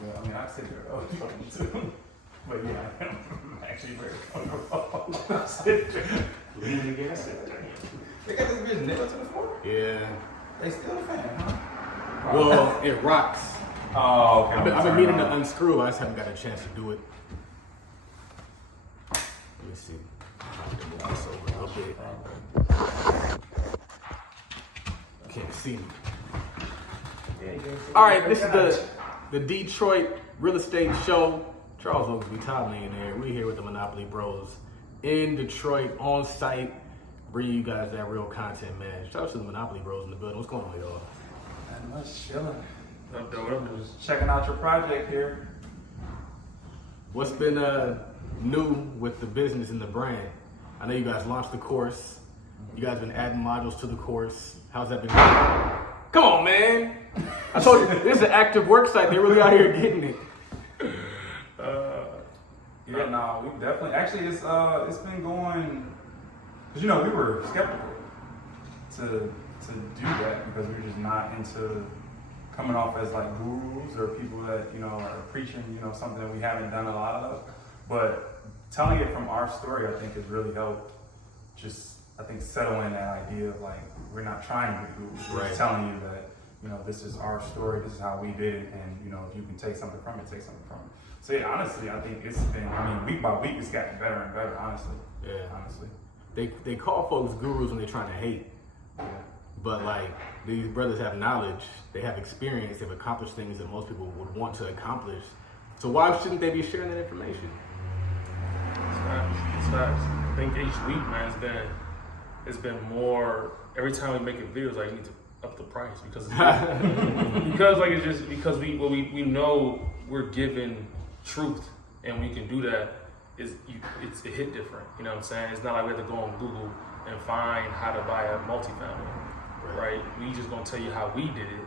but I mean, I sit there all the time too. But yeah, I'm actually very comfortable. I sit there. Leaning against it. They got this bitch nailed to the floor. Yeah. They still a fan, huh? Well, it rocks. Oh, okay. I've been meaning to unscrew. I just haven't got a chance to do it. Let me see. Move this over a little bit. Can't see me. All right, this is the Detroit Real Estate Show. Charles Oakley, top millionaire. We're here with the Monopoly Bros in Detroit on site, bringing you guys that real content, man. Shout out to the Monopoly Bros in the building. What's going on, y'all? Not much chilling. Up. Just checking out your project here. What's been new with the business and the brand? I know you guys launched the course. You guys been adding modules to the course. How's that been going? Come on, man. I told you, this is an active work site. They really out here getting it. Yeah, no, we definitely. Actually, it's been going. Cause you know we were skeptical to do that because we were just not into coming off as like gurus or people that are preaching something that we haven't done a lot of. But telling it from our story, I think, has really helped. Just I think settle in that idea of like we're not trying to be gurus. We're just telling you that this is our story. This is how we did it, and if you can take something from it, take something from it. So yeah, honestly, I think it's been. I mean, week by week, it's gotten better and better. Honestly. Yeah. Honestly. They call folks gurus when they're trying to hate. Yeah. But like these brothers have knowledge, they have experience, they've accomplished things that most people would want to accomplish. So why shouldn't they be sharing that information? It's facts. I think each week, man, it's been more. Every time we make a video, it's like you need to up the price because we know we're given truth and we can do that. It hit different. You know what I'm saying? It's not like we have to go on Google and find how to buy a multifamily, right? We just gonna tell you how we did it,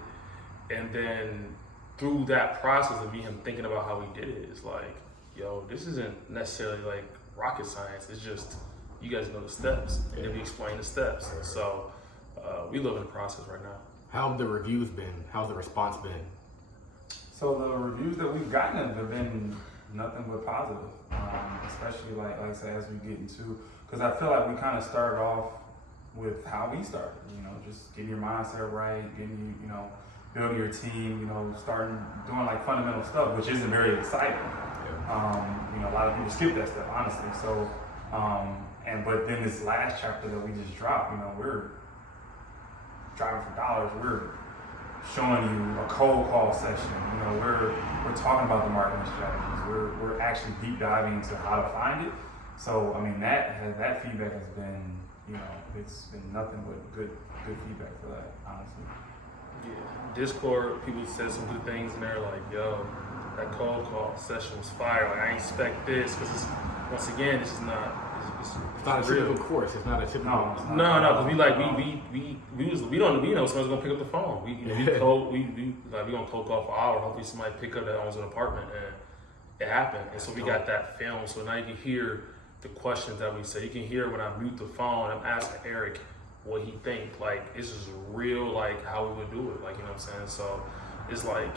and then through that process of me him thinking about how we did it, it's like, yo, this isn't necessarily like rocket science. It's just you guys know the steps, and then we explain the steps. So we live in the process right now. How have the reviews been? How's the response been? So the reviews that we've gotten have been nothing but positive, especially like I said, as we get into, because I feel like we kind of started off with how we started, just getting your mindset right, getting building your team, starting doing like fundamental stuff, which isn't very exciting. A lot of people skip that stuff, honestly. So, but then this last chapter that we just dropped, we're driving for dollars. We're showing you a cold call session. We're talking about the marketing strategies. We're actually deep diving into how to find it. So I mean that feedback has been it's been nothing but good feedback for that, honestly. Yeah. Discord, people said some good things in there, like, yo, that cold call session was fire. Like I ain't expect this because once again, this is not. It's not a typical course. It's not a typical. No, because we don't know someone's gonna pick up the phone. We gonna cold call for an hour. Hopefully somebody pick up that owns an apartment, and it happened. And so we got that film. So now you can hear the questions that we say. You can hear when I mute the phone. I'm asking Eric what he think. Like this is real. Like how we would do it. Like you know what I'm saying. So it's like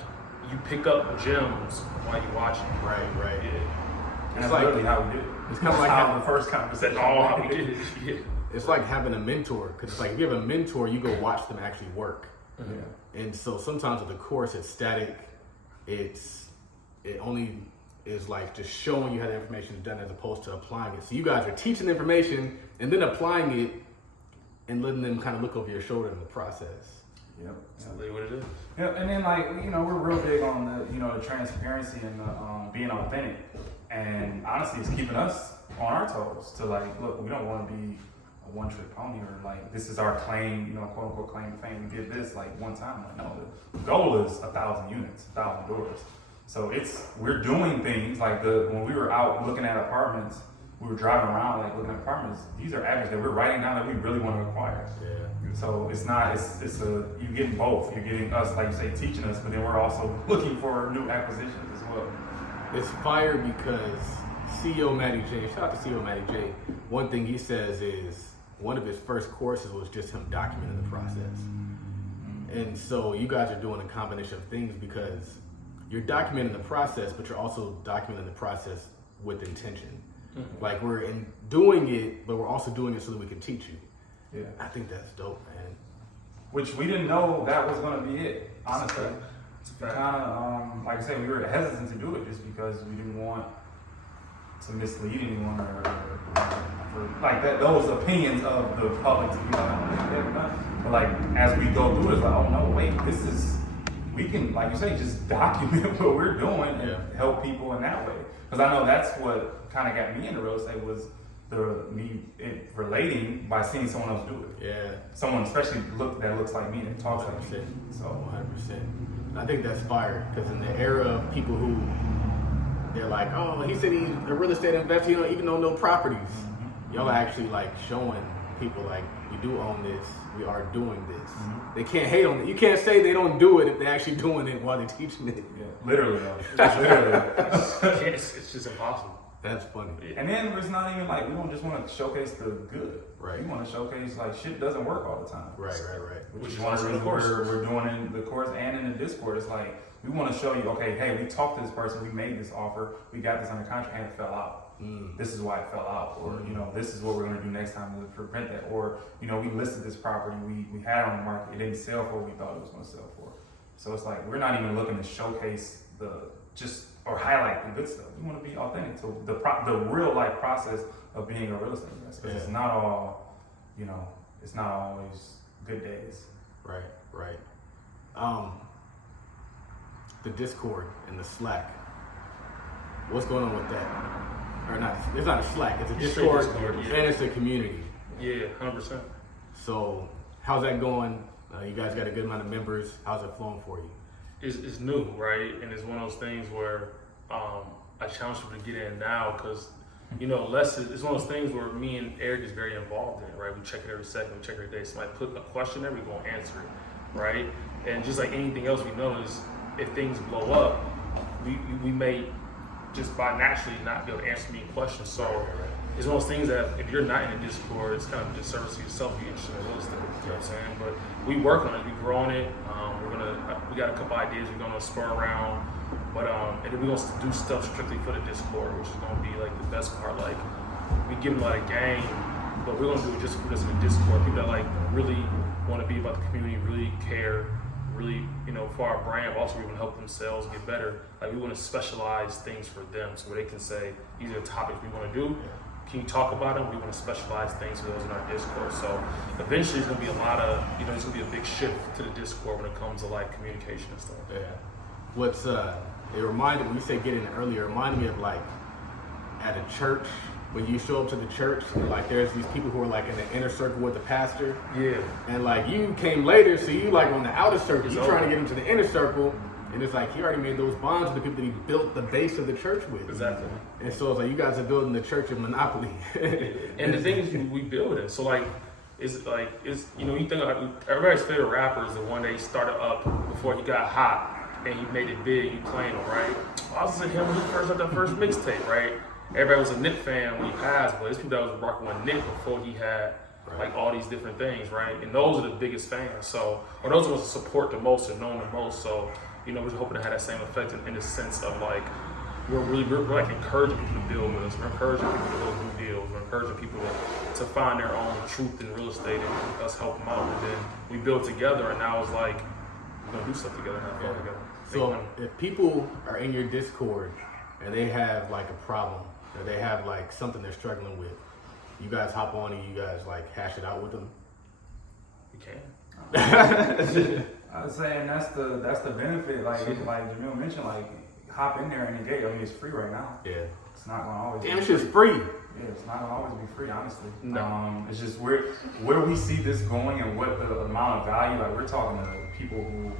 you pick up gems while you watch it. Right. Yeah. And that's like literally how we did it. It's kind of like how the first conversation. How we did it. Yeah. It's like having a mentor, because it's like if you have a mentor, you go watch them actually work. Mm-hmm. Yeah. And so sometimes with the course, it's static. It only is like just showing you how the information is done as opposed to applying it. So you guys are teaching the information and then applying it and letting them kind of look over your shoulder in the process. Yep. That's really what it is. Yeah, and then we're real big on the transparency and the being authentic. And honestly, it's keeping us on our toes to like, look, we don't want to be a one-trick pony or like, this is our claim, quote unquote claim to fame. We did this like one time. Like, no, the goal is 1,000 units, 1,000 doors. So we're doing things like when we were out looking at apartments, we were driving around like looking at apartments. These are averages that we're writing down that we really want to acquire. Yeah. So you're getting both. You're getting us, like you say, teaching us, but then we're also looking for new acquisitions as well. It's fire because CEO Matty J, shout out to CEO Matty J, one thing he says is one of his first courses was just him documenting the process. And so you guys are doing a combination of things because you're documenting the process, but you're also documenting the process with intention. Like we're doing it, but we're also doing it so that we can teach you. Yeah. I think that's dope, man. Which we didn't know that was going to be it, honestly. It's a We fact. kind of, like I said, we were hesitant to do it just because we didn't want to mislead anyone or like that. Those opinions of the public to be like, but like as we go through it, it's like, oh no, wait, this is, we can, like you say, just document what we're doing and help people in that way. Because I know that's what kind of got me into real estate was it relating by seeing someone else do it. Yeah. Someone especially that looks like me and talks like me. 100%. So 100%. I think that's fire because in the era of people who they're like, oh, he said he's a real estate investor, he don't even own no properties. Y'all are actually like showing people like we do own this, we are doing this. They can't hate on it. You can't say they don't do it if they're actually doing it while they're teaching it. yeah, literally though. Literally. It's just impossible. That's funny. And then it's not even like we don't just want to showcase the good. Right. We want to showcase like shit doesn't work all the time. Right. Which is Which one of is the in the reasons course. we're doing in the course and in the Discord. It's like we want to show you, okay, hey, we talked to this person, we made this offer, we got this under contract, and it fell out. This is why it fell out, or you know, this is what we're going to do next time to prevent that. Or you know, we listed this property, we had it on the market, it didn't sell for what we thought it was going to sell for. So it's like we're not even looking to showcase or highlight the good stuff. We want to be authentic to the real life process of being a real estate investor. Because it's not all, you know, it's not always good days. Right. The Discord and the Slack. What's going on with that? Or not? It's not a Slack. It's a It's straight Discord, Discord, yeah. and it's a community. Yeah, 100%. So, how's that going? You guys got a good amount of members. How's it flowing for you? It's new, right? And it's one of those things where I challenge people to get in now because, you know, it's one of those things where me and Eric is very involved in it, right? We check it every second, we check it every day. Somebody put a question there, we're going to answer it, right? And just like anything else we know is if things blow up, we may just by naturally not be able to answer any questions. So it's one of those things that if you're not in a Discord, it's kind of a disservice to yourself if you're interested in real estate. You know what I'm saying? But we work on it, we grow on it. We got a couple ideas we're gonna spur around, but and then we're gonna do stuff strictly for the Discord, which is gonna be like the best part. Like we give them a lot of game, but we're gonna do it just for this in the Discord. People that like really want to be about the community, really care, really, you know, for our brand, but also we want to help themselves get better. Like we want to specialize things for them, so where they can say these are the topics we want to do. Can you talk about them? We want to specialize things for those in our Discord. So eventually, there's gonna be a lot of, you know, there's gonna be a big shift to the Discord when it comes to like communication and stuff. Yeah. What's it reminded when you say get in earlier, it reminded me of like at a church when you show up to the church and like there's these people who are like in the inner circle with the pastor. Yeah. And like you came later, so you like on the outer circle, you're trying to get over. into the inner circle, and it's like he already made those bonds with the people that he built the base of the church with. Exactly. And so it's like you guys are building the church of Monopoly. And the thing is, we build it. So like, it's you know, you think like everybody's favorite rapper is the one that he started up before he got hot and he made it big. You claim him, right? I was like him when he first had that first mixtape, right? Everybody was a Nick fan when he passed, but it's people that was rocking with Nick before he had like all these different things, right? And those are the biggest fans. So, or those are the ones that support the most and know the most. So, you know, we're hoping to have that same effect in the sense of like, we're like encouraging people to build with us. We're encouraging people to go do deals. We're encouraging people to find their own truth in real estate and us help them out. And then we build together, and now it's like we're gonna do stuff together, have fun together. So if people are in your Discord and they have like a problem or they have like something they're struggling with, you guys hop on and you guys like hash it out with them. We can. I was saying that's the benefit. Like Jamil mentioned, like hop in there and engage. I mean, it's free right now. Yeah. It's not gonna always. Damn, be it's free. just free. Yeah, it's not gonna always be free, honestly. No. It's just where we see this going and what the amount of value. Like we're talking to people who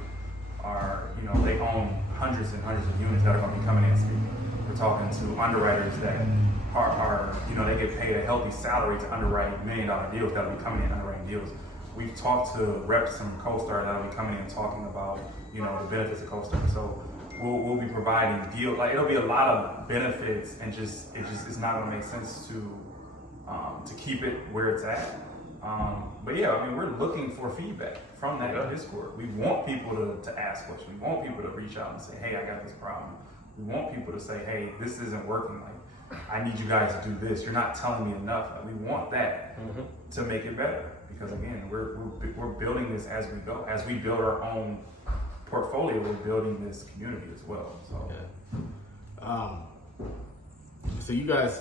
are, you know, they own hundreds and hundreds of units that are gonna be coming in speaking. We're talking to underwriters that are you know, they get paid a healthy salary to underwrite $1 million deals that'll be coming in underwriting deals. We've talked to reps from CoStar that'll be coming in talking about, you know, the benefits of CoStar. So we'll be providing deals. Like it'll be a lot of benefits, and it's not gonna make sense to keep it where it's at. But yeah, I mean, we're looking for feedback from that Okay. Discord. We want people to ask questions. We want people to reach out and say, hey, I got this problem. We want people to say, hey, this isn't working. Like, I need you guys to do this. You're not telling me enough. Like, we want that to make it better. Because again, we're building this as we go. As we build our own portfolio, we're building this community as well. So So you guys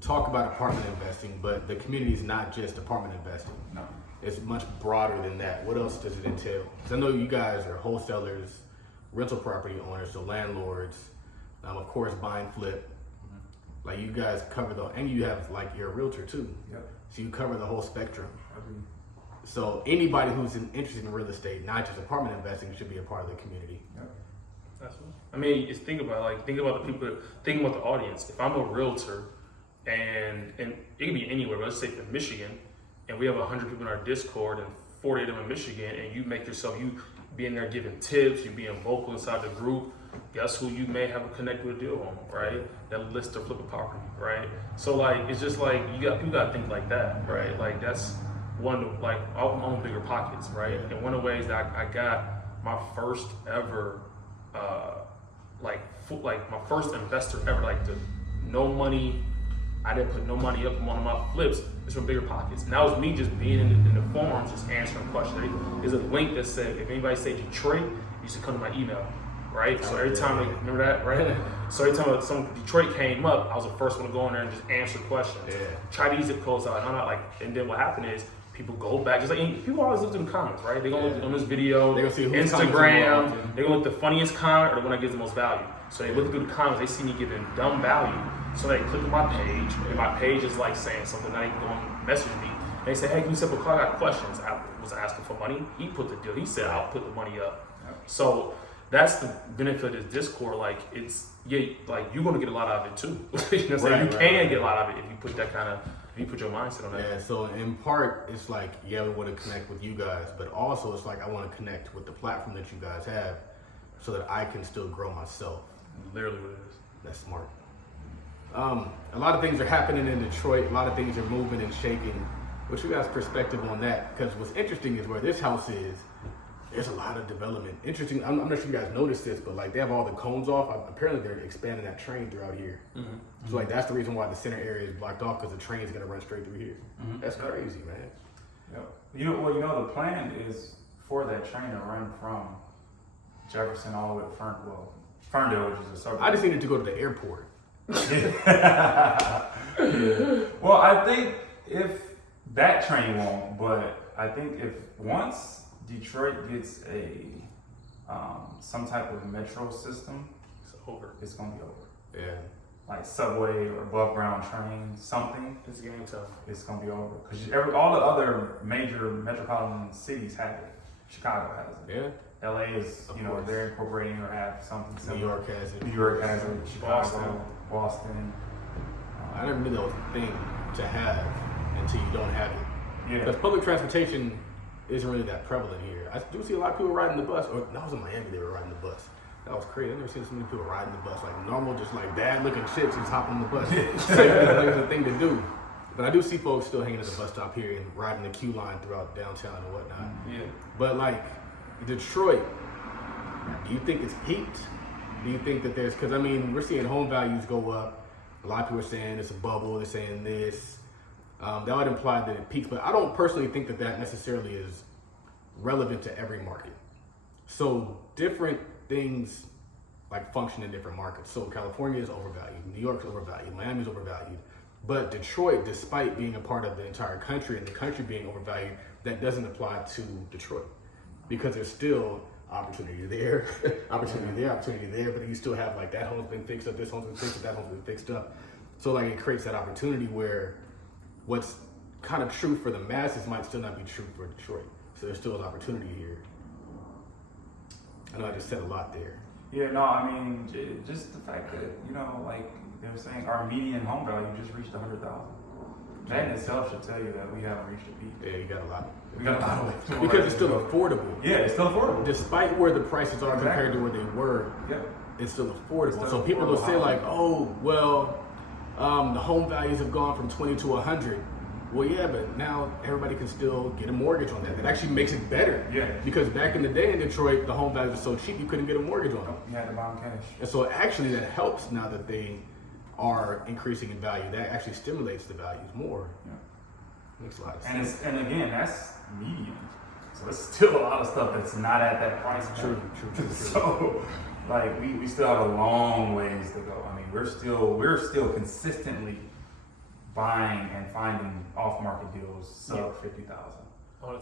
talk about apartment investing, but the community is not just apartment investing. no. It's much broader than that. What else does it entail? Because I know you guys are wholesalers, rental property owners, so landlords, of course, buy and flip. Like you guys cover and you have like you're a realtor too. Yep. So you cover the whole spectrum. Every, So anybody who's interested in real estate, not just apartment investing, should be a part of the community. yep. That's what, I mean, it's think about the people, think about the audience. If I'm a realtor and it can be anywhere, but let's say from Michigan, and we have 100 people in our Discord and 40 of them in Michigan, and you make yourself, you be in there giving tips, you being vocal inside the group, guess who you may have a connect with a deal on, right? That list of flipping property, right? So like, it's just like, you got to think like that, right? Like that's one of the, like, I own bigger pockets, right? And one of the ways that I got my first ever, like my first investor ever, like the no money, I didn't put no money up on one of my flips. It's from bigger pockets. And that was me just being in the forums, just answering questions. There's a link that said, if anybody say Detroit, you should come to my email, right? So every time, remember that, right? So every time some Detroit came up, I was the first one to go in there and just answer questions. Yeah. Try these zip codes out. And I'm not like, and then what happened is, people go back, just like people always look in the comments, right? They're gonna look on this video, They're gonna see who's commenting more Instagram, often. they're gonna look at the funniest comment or the one that gives the most value. So they look through the comments, they see me giving dumb value. So they click on my page, and my page is like saying something, not even going to message me. And they say, hey, can you set up a call? I got questions. I was asking for money. He put the deal. He said, I'll put the money up. Yep. So that's the benefit of Discord. Like it's, yeah, like you're gonna get a lot out of it too. You know what I'm saying? You can get a lot of it if you put that kind of, if you put your mindset on that. Yeah, so in part, it's like, yeah, we want to connect with you guys, but also it's like I want to connect with the platform that you guys have so that I can still grow myself. Literally what it is. That's smart. A lot of things are happening in Detroit. A lot of things are moving and shaking. What's your guys' perspective on that? Because what's interesting is where this house is, there's a lot of development. Interesting, I'm not sure you guys noticed this, but like they have all the cones off. Apparently they're expanding that train throughout here. So like that's the reason why the center area is blocked off, because the train's gonna run straight through here. That's crazy, man. Yep. The plan is for that train to run from Jefferson all the way to Ferndale, which is a suburb. I just needed to go to the airport. Yeah. Well, I think if that train won't, but I think if once Detroit gets a some type of metro system, It's over. it's gonna be over. Yeah. Like subway or above ground train, something, It's game time. it's gonna be over. Because all the other major metropolitan cities have it. Chicago has it. Yeah. LA is, Of you know, course. they're incorporating or have something New similar. York has it. New York has it. Chicago, Boston. I never knew that was a thing to have until you don't have it. Yeah. Because public transportation isn't really that prevalent here. I do see a lot of people riding the bus. Or that was in Miami, they were riding the bus. That was crazy. I've never seen so many people riding the bus. Like normal, just like bad looking chicks just hopping on the bus. It's a thing to do. But I do see folks still hanging at the bus stop here and riding the queue line throughout downtown and whatnot. Yeah. But like Detroit, do you think it's peaked? Do you think that there's, because I mean, we're seeing home values go up. A lot of people are saying it's a bubble, they're saying this. That would imply that it peaks, but I don't personally think that that necessarily is relevant to every market. So different things like function in different markets. So California is overvalued, New York's overvalued, Miami's overvalued. But Detroit, despite being a part of the entire country and the country being overvalued, that doesn't apply to Detroit. Because there's still opportunity there, opportunity there, but you still have like that home's been fixed up, this home's been fixed up, that home's been fixed up. So like it creates that opportunity where what's kind of true for the masses might still not be true for Detroit. So there's still an opportunity here. I know I just said a lot there. Yeah, no, I mean, just the fact that, you know, like they were saying, our median home value just reached 100,000. That in itself should tell you that we haven't reached a peak. Yeah, you got a lot. We got a lot of way to Because it's still affordable. Yeah, it's still affordable. Despite where the prices are Exactly. compared to where they were, Yep. it's still affordable. It's So still people will affordable say like, housing. oh, well, the home values have gone from 20 to 100. Well, yeah, but now everybody can still get a mortgage on that. It actually makes it better. Yeah. Because back in the day in Detroit, the home values were so cheap you couldn't get a mortgage on them. You had to buy them cash. And so actually that helps now that they are increasing in value. That actually stimulates the values more. Yeah. Makes a lot of sense. And again, that's median. So it's still a lot of stuff that's not at that price point. True. So, like, we still have a long ways to go. I mean, we're still consistently buying and finding off-market deals sub 50,000.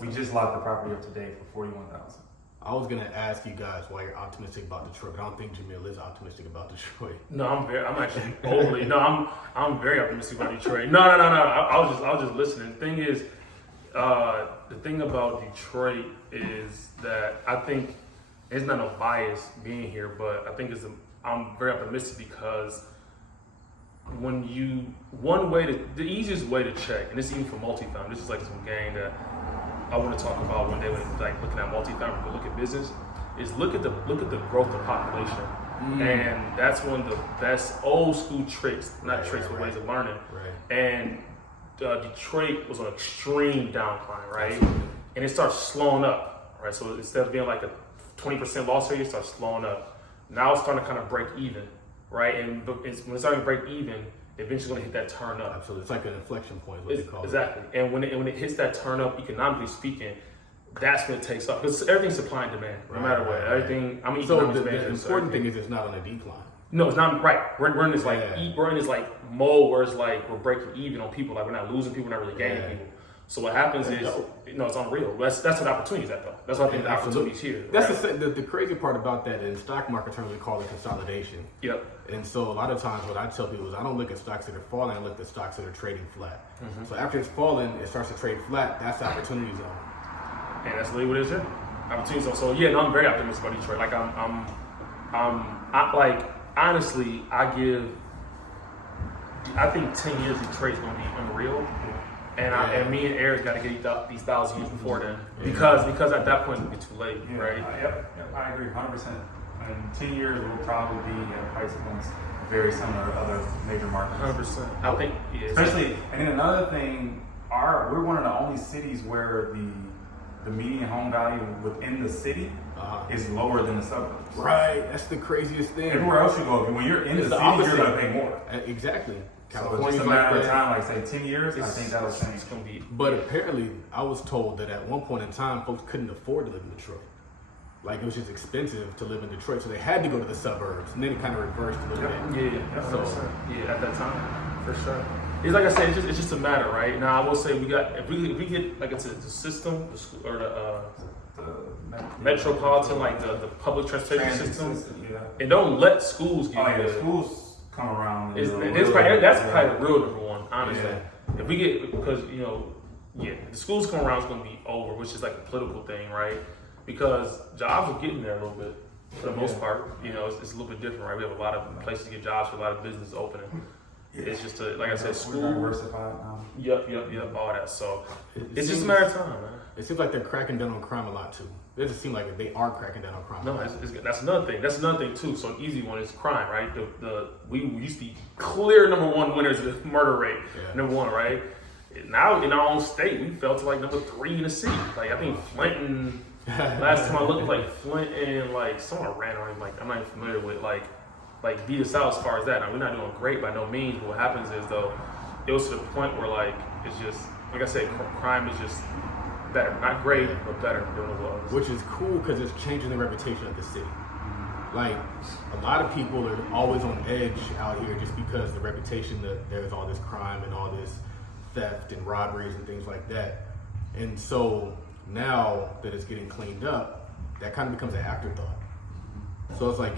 We just locked the property up today for 41,000. I was gonna ask you guys why you're optimistic about Detroit, but I don't think Jamil is optimistic about Detroit. No, I'm actually overly. No, I'm very optimistic about Detroit. No. I was just listening. The thing is, the thing about Detroit is that I think it's not no bias being here, but I think I'm very optimistic because the easiest way to check, and this is even for multifamily, this is like some game that I want to talk about one day when it's like looking at multifamily, but look at business, is look at the growth of population. And that's one of the best old school tricks, not tricks, but ways of learning. Right. And Detroit was on an extreme downcline, right? Absolutely. And it starts slowing up, right? So instead of being like a 20% loss rate, it starts slowing up. Now it's starting to kind of break even, right? And when it's starting to break even, eventually going to hit that turn up. Absolutely. It's like an inflection point is what they call Exactly. And when it hits that turn up, economically speaking, that's going to take off. Because everything's supply and demand, no matter what. Everything, I mean, So economics the major, important thing is it's not on a decline. no, it's not right. We're in this like Yeah. we're in this like mode where it's like we're breaking even on people. Like we're not losing people, we're not really gaining Yeah. people. So what happens is, it's unreal. That's what the opportunity's at though. That's what I think the opportunity's here. That's right? the crazy part about that in stock market terms we call it consolidation. Yep. And so a lot of times what I tell people is I don't look at stocks that are falling, I look at stocks that are trading flat. So after it's fallen, it starts to trade flat, that's the opportunity zone. And that's literally what it is here. Opportunity zone. So yeah, no, I'm very optimistic about Detroit. Like I like honestly, I think 10 years Detroit's gonna be unreal. And me and Eric got to get these 1,000 years before then, because at that point it'll be too late, right? Yep, I agree 100%. In 10 years, we'll probably be at price points very similar to other major markets. 100%. I think, yeah. Especially, and then another thing, we're one of the only cities where the median home value within the city is lower than the suburbs. Right, that's the craziest thing. Everywhere else you go, when you're in the city, opposite. you're going to pay more. Exactly. So it's California's just a like matter of that. time, like say 10 years, I think that'll change. It's gonna be. But apparently, I was told that at one point in time, folks couldn't afford to live in Detroit. Like it was just expensive to live in Detroit, so they had to go to the suburbs, and then it kind of reversed a little bit. Yeah, at that time, for sure. It's like I said, it's just a matter, right? Now I will say if we get like it's the system or the metropolitan, like the public transportation system, and don't let schools get the schools come around. that's probably the real number one, honestly. Yeah. If we get, because the schools come around, it's gonna be over, which is like a political thing, right? Because jobs are getting there a little bit for the most part. It's a little bit different, right? We have a lot of places to get jobs for a lot of businesses opening. Yeah. It's just like I said, school. We're diversified now. Yep, all that. So it's just a matter of time, man. It seems like they're cracking down on crime a lot too. It doesn't seem like they are cracking down on crime. No, that's another thing. That's another thing too. So an easy one is crime, right? We used to be clear number one winners of the murder rate, number one, right? Now in our own state, we fell to like number 3 in the city. Like I think Flint last time I looked, like Flint and like someone ran on him. Like I'm not even familiar with like beat us out as far as that. Now we're not doing great by no means. But what happens is though, it was to the point where like it's just like I said, crime is just better, not great, but better than it was. Which is cool because it's changing the reputation of the city. Like a lot of people are always on edge out here just because the reputation that there's all this crime and all this theft and robberies and things like that. And so now that it's getting cleaned up, that kind of becomes an afterthought. So it's like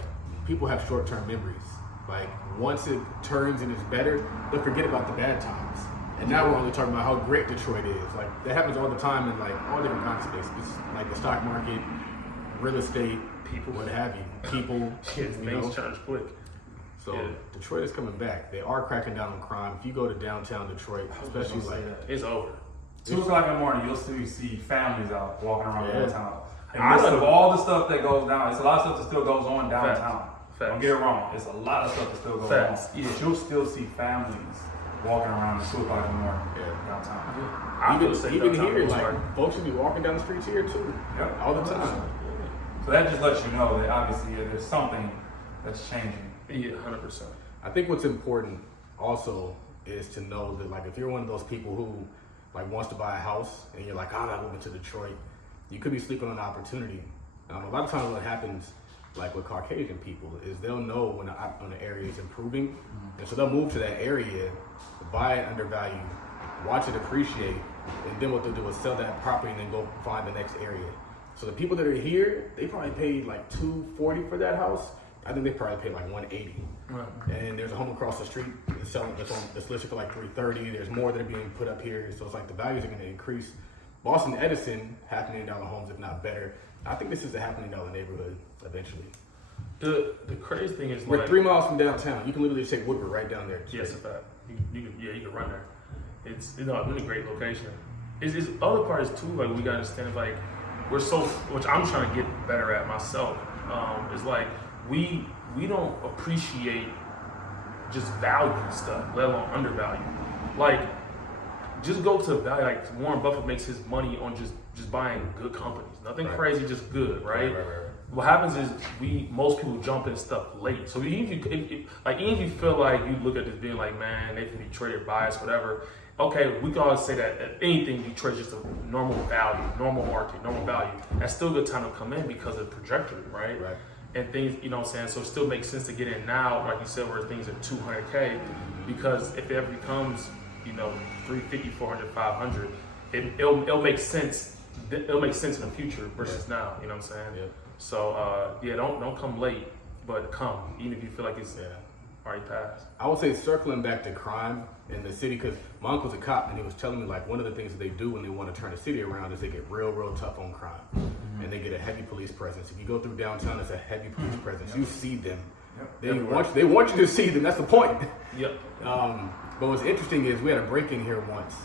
people have short-term memories. Like once it turns and it's better, they'll forget about the bad times. And now we're only talking about how great Detroit is. Like that happens all the time in like all different kinds of spaces. Like the stock market, real estate, people, what have you. People, things change quick. So Detroit is coming back. They are cracking down on crime. If you go to downtown Detroit, especially like it's over. 2 o'clock in the morning, you'll still see families out walking around downtown. I And midst of all the stuff that goes down, it's a lot of stuff that still goes on downtown. Facts. Don't get it wrong. It's a lot of stuff that still goes Facts. on. But you'll still see families walking around at 2 o'clock in the morning Yeah. downtown. I feel safe Even downtown here, most like part. folks should be walking down the streets here too, Yep. all the time. So that just lets you know that obviously there's something that's changing. Yeah, 100%. I think what's important also is to know that like if you're one of those people who like wants to buy a house and you're like, I'm not moving to Detroit, you could be sleeping on an opportunity. A lot of times what happens like with Caucasian people is they'll know when the area is improving, and so they'll move to that area, buy it undervalued, watch it appreciate, and then what they'll do is sell that property and then go find the next area. So the people that are here, they probably paid like $240 for that house. I think they probably paid like $180. Right. And there's a home across the street that's selling that's listed for like $330. There's more that are being put up here, so it's like the values are going to increase. Boston Edison, $500,000 homes, if not better. I think this is a $500,000 neighborhood eventually. The crazy thing is We're like 3 miles from downtown. You can literally take Woodward right down there. yes, in fact, you can run there. It's a really great location. It's other parts too. Like we gotta understand, like we're so, which I'm trying to get better at myself. Is like we don't appreciate just value stuff, let alone undervalue. Like just go to value. Like Warren Buffett makes his money on just buying good companies. Nothing Right. crazy, just good, right? Right. What happens is most people jump in stuff late. So even if you feel like you look at this being like, man, they can be traded biased, whatever. Okay, we can always say that anything Detroit is just a normal value, normal market, normal value. That's still a good time to come in because of the trajectory, right? Right. And things, you know what I'm saying? So it still makes sense to get in now, like you said, where things are 200K, because if it ever becomes, 350, 400, 500, it'll make sense. It'll make sense in the future versus now. You know what I'm saying? Yeah. So don't come late, but come even if you feel like it's Yeah. already passed. I would say circling back to crime in the city, because my uncle's a cop and he was telling me like one of the things that they do when they want to turn the city around is they get real tough on crime, and they get a heavy police presence. If you go through downtown, it's a heavy police presence. You see them. Yep. They want you to see them. That's the point. Yep. But what's interesting is we had a break-in here once,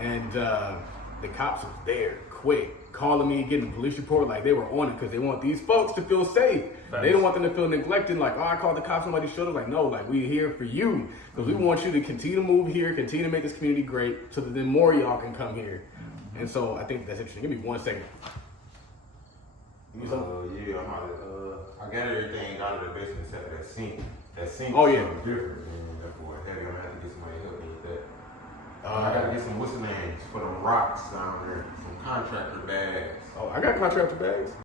and the cops was there quick, calling me, getting a police report, like they were on it because they want these folks to feel safe. Thanks. They don't want them to feel neglected, like, oh, I called the cops, somebody showed up. Like, no, like, we're here for you because we want you to continue to move here, continue to make this community great so that then more of y'all can come here. And so I think that's interesting. Give me 1 second. Yeah, I got everything out of the basement except for that sink. That sink Oh, is yeah. something different. That's what heavy. I'm gonna have to get somebody to help me with that. I gotta get some what's the names for the rocks down there. Some contractor bags. Oh, I got contractor bags.